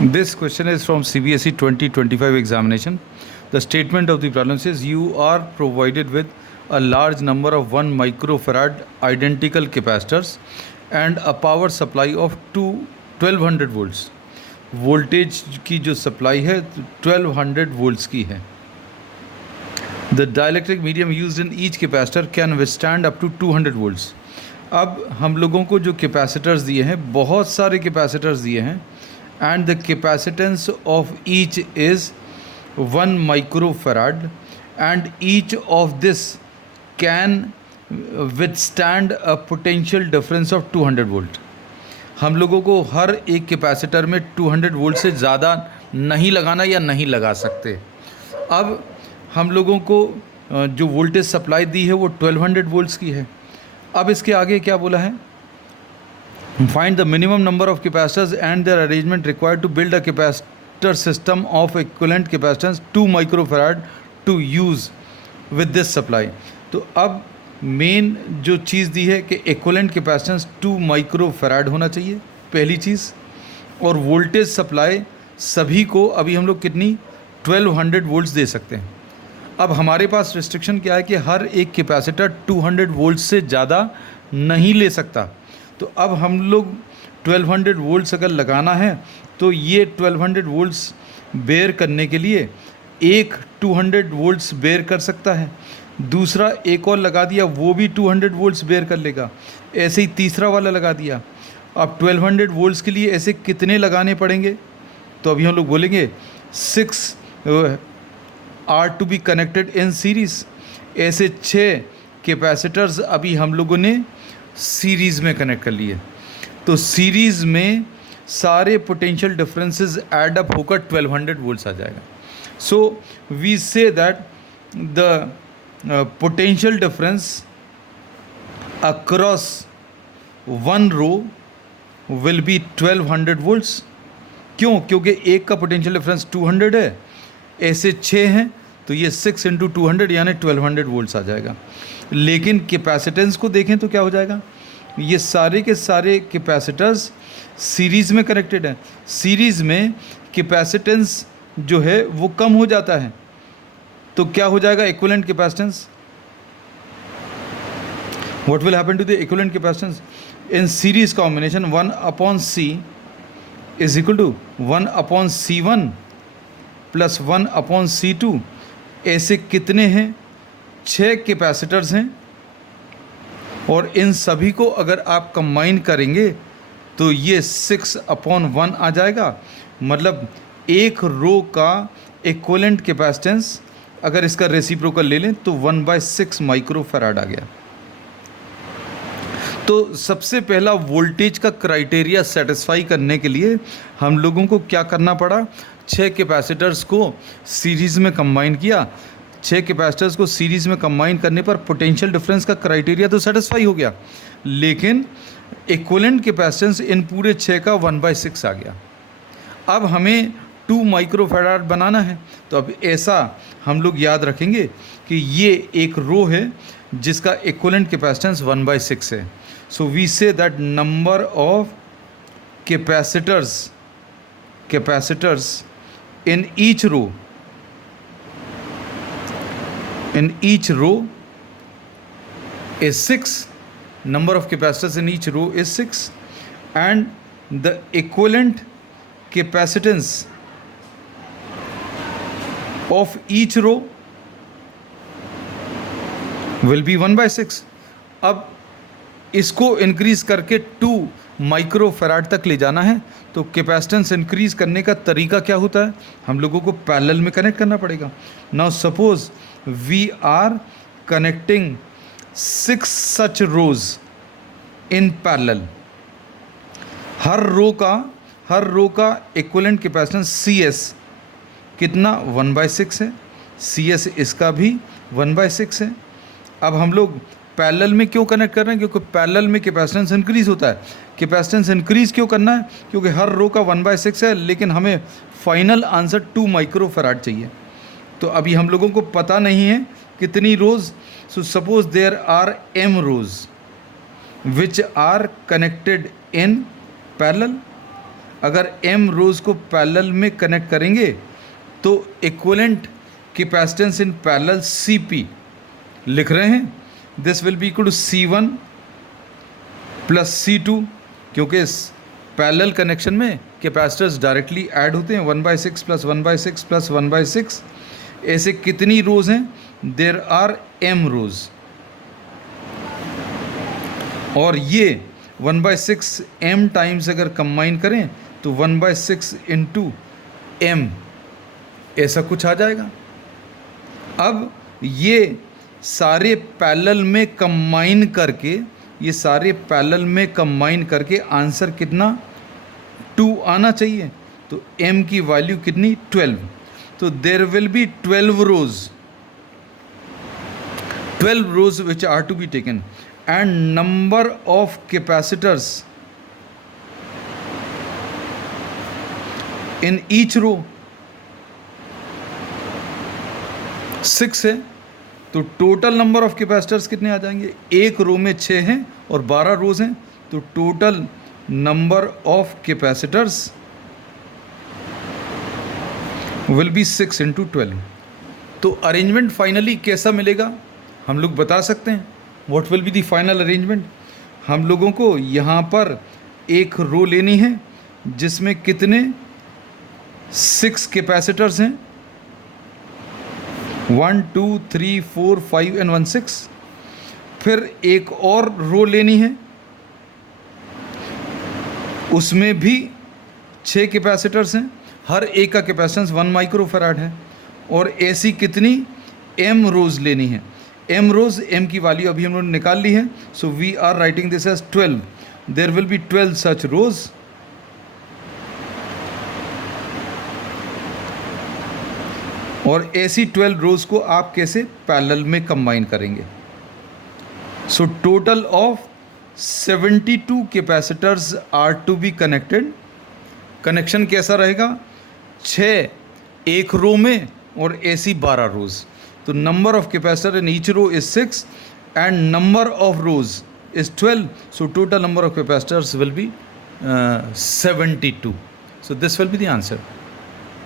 This question is from CBSE 2025 examination. The statement of the problem says you are provided with a large number of 1 microfarad identical capacitors and a power supply of 1200 volts. Voltage की जो supply है 1200 volts की है. The dielectric medium used in each capacitor can withstand up to 200 volts. अब हम लोगों को जो कैपेसिटर्स दिए हैं, बहुत सारे कैपेसिटर्स दिए हैं, and the capacitance of each is 1 microfarad and each of this can withstand a potential difference of 200 volt. हम लोगों को हर एक कैपेसिटर में 200 वोल्ट से ज़्यादा नहीं लगाना या नहीं लगा सकते. अब हम लोगों को जो वोल्टेज सप्लाई दी है वो 1200 वोल्ट्स की है. अब इसके आगे क्या बोला है? Find the minimum number of capacitors and their arrangement required to build a capacitor system of equivalent capacitance 2 microfarad to use with this supply. तो अब मेन जो चीज़ दी है कि इक्विवेलेंट कैपेसिटेंस 2 माइक्रोफैराड होना चाहिए, पहली चीज़. और वोल्टेज सप्लाई सभी को अभी हम लोग कितनी 1200 वोल्ट्स दे सकते हैं. अब हमारे पास रिस्ट्रिक्शन क्या है कि हर एक कैपेसिटर 200 वोल्ट से ज़्यादा नहीं ले सकता. तो अब हम लोग 1200 वोल्ट्स अगर लगाना है तो ये 1200 वोल्ट्स बेयर करने के लिए एक 200 वोल्ट्स बेयर कर सकता है, दूसरा एक और लगा दिया वो भी 200 वोल्ट्स बेयर कर लेगा, ऐसे ही तीसरा वाला लगा दिया. अब 1200 वोल्ट्स के लिए ऐसे कितने लगाने पड़ेंगे? तो अभी हम लोग बोलेंगे 6 are to be connected in series. ऐसे 6 कैपेसिटर्स अभी हम लोगों ने सीरीज़ में कनेक्ट कर लिए. तो सीरीज़ में सारे पोटेंशियल डिफरेंसेस ऐड अप होकर 1200 वोल्ट्स आ जाएगा. So we see that the potential difference across one row will be 1200 volts. क्यों? क्योंकि एक का पोटेंशियल डिफरेंस 200 है, ऐसे 6 हैं तो ये 6 इंटू 200 यानी 1200 वोल्ट्स आ जाएगा. लेकिन कैपेसिटेंस को देखें तो क्या हो जाएगा? ये सारे के सारे कैपेसिटर्स सीरीज़ में कनेक्टेड हैं. सीरीज़ में कैपेसिटेंस जो है वो कम हो जाता है. तो क्या हो जाएगा equivalent capacitance? What will happen to the equivalent capacitance in series combination? 1/C is equal to 1/C1 plus 1/C2. ऐसे कितने हैं? 6 कैपेसिटर्स हैं और इन सभी को अगर आप कंबाइन करेंगे तो ये 6/1 आ जाएगा. मतलब एक रो का इक्विवेलेंट कैपेसिटेंस अगर इसका रेसिप्रोकल ले लें तो 1/6 माइक्रोफैराड आ गया. तो सबसे पहला वोल्टेज का क्राइटेरिया सेटिस्फाई करने के लिए हम लोगों को क्या करना पड़ा? 6 कैपेसिटर्स को सीरीज़ में कंबाइन किया. 6 कैपेसिटर्स को सीरीज़ में कंबाइन करने पर पोटेंशियल डिफरेंस का क्राइटेरिया तो सेटिस्फाई हो गया, लेकिन इक्विवेलेंट कैपेसिटेंस इन पूरे 6 का 1/6 आ गया. अब हमें 2 माइक्रोफैराड बनाना है. तो अब ऐसा हम लोग याद रखेंगे कि ये एक रो है जिसका इक्विवेलेंट कैपेसिटेंस 1/6 है. So we see that number of capacitors in each row is 6. Number of capacitors in each row is 6, and the equivalent capacitance of each row will be 1/6. अब इसको इंक्रीज़ करके 2 माइक्रोफैराड तक ले जाना है. तो capacitance increase करने का तरीका क्या होता है? हम लोगों को पैरेलल में कनेक्ट करना पड़ेगा. Now suppose we are connecting 6 such rows in parallel. हर रो का इक्विवेलेंट कैपेसिटेंस CS कितना? 1/6 है. CS इसका भी 1/6 है. अब हम लोग पैरेलल में क्यों कनेक्ट कर रहे हैं? क्योंकि पैरेलल में कैपेसिटेंस इंक्रीज़ होता है. कैपेसिटेंस इंक्रीज़ क्यों करना है? क्योंकि हर रो का 1/6 है, लेकिन हमें फाइनल आंसर 2 माइक्रोफैराड चाहिए. तो अभी हम लोगों को पता नहीं है कितनी rows. So suppose there are m rows which are connected in parallel. अगर m रोज़ को पैरेलल में कनेक्ट करेंगे तो equivalent capacitance in parallel CP लिख रहे हैं, this will be equal to C1 plus C2, क्योंकि इस पैरेलल कनेक्शन में कैपेसिटर्स डायरेक्टली ऐड होते हैं, 1/6 प्लस 1/6 प्लस 1/6। ऐसे कितनी रोज़ हैं? देयर आर m रोज़, और ये 1/6 m टाइम्स अगर कंबाइन करें तो 1/6 इंटू m ऐसा कुछ आ जाएगा। अब ये सारे पैरेलल में कंबाइन करके, ये सारे पैरेलल में कंबाइन करके आंसर कितना 2 आना चाहिए। तो m की वैल्यू कितनी 12। तो there will be 12 rows which are to be taken and number of capacitors in each row 6 है। तो टोटल नंबर ऑफ कैपेसिटर्स कितने आ जाएंगे? एक रो में 6 हैं और 12 रोज हैं, तो total number of capacitors will B 6 into 12। तो अरेंजमेंट फाइनली कैसा मिलेगा हम लोग बता सकते हैं। What will be the final arrangement? हम लोगों को यहाँ पर एक रो लेनी है जिसमें कितने 6 कैपेसिटर्स हैं, 1 2 3 4 5 एंड 1 6। फिर एक और रो लेनी है, उसमें भी 6 कैपेसिटर्स हैं, हर एक का कैपेसिटेंस 1 माइक्रोफैराड है, और ऐसी कितनी m रोज लेनी है। m रोज, m की वैल्यू अभी हम लोगों ने निकाल ली है, so we are writing this as 12। There will be 12 such rows, और ऐसी 12 रोज को आप कैसे पैरेलल में कंबाइन करेंगे। So total of 72 capacitors are to be connected. Connection कैसा रहेगा? 6 एक रो में और ऐसी 12 रोज। तो number of capacitor in each row is 6 and number of rows is 12, so total number of capacitors will be 72। So this will be the answer.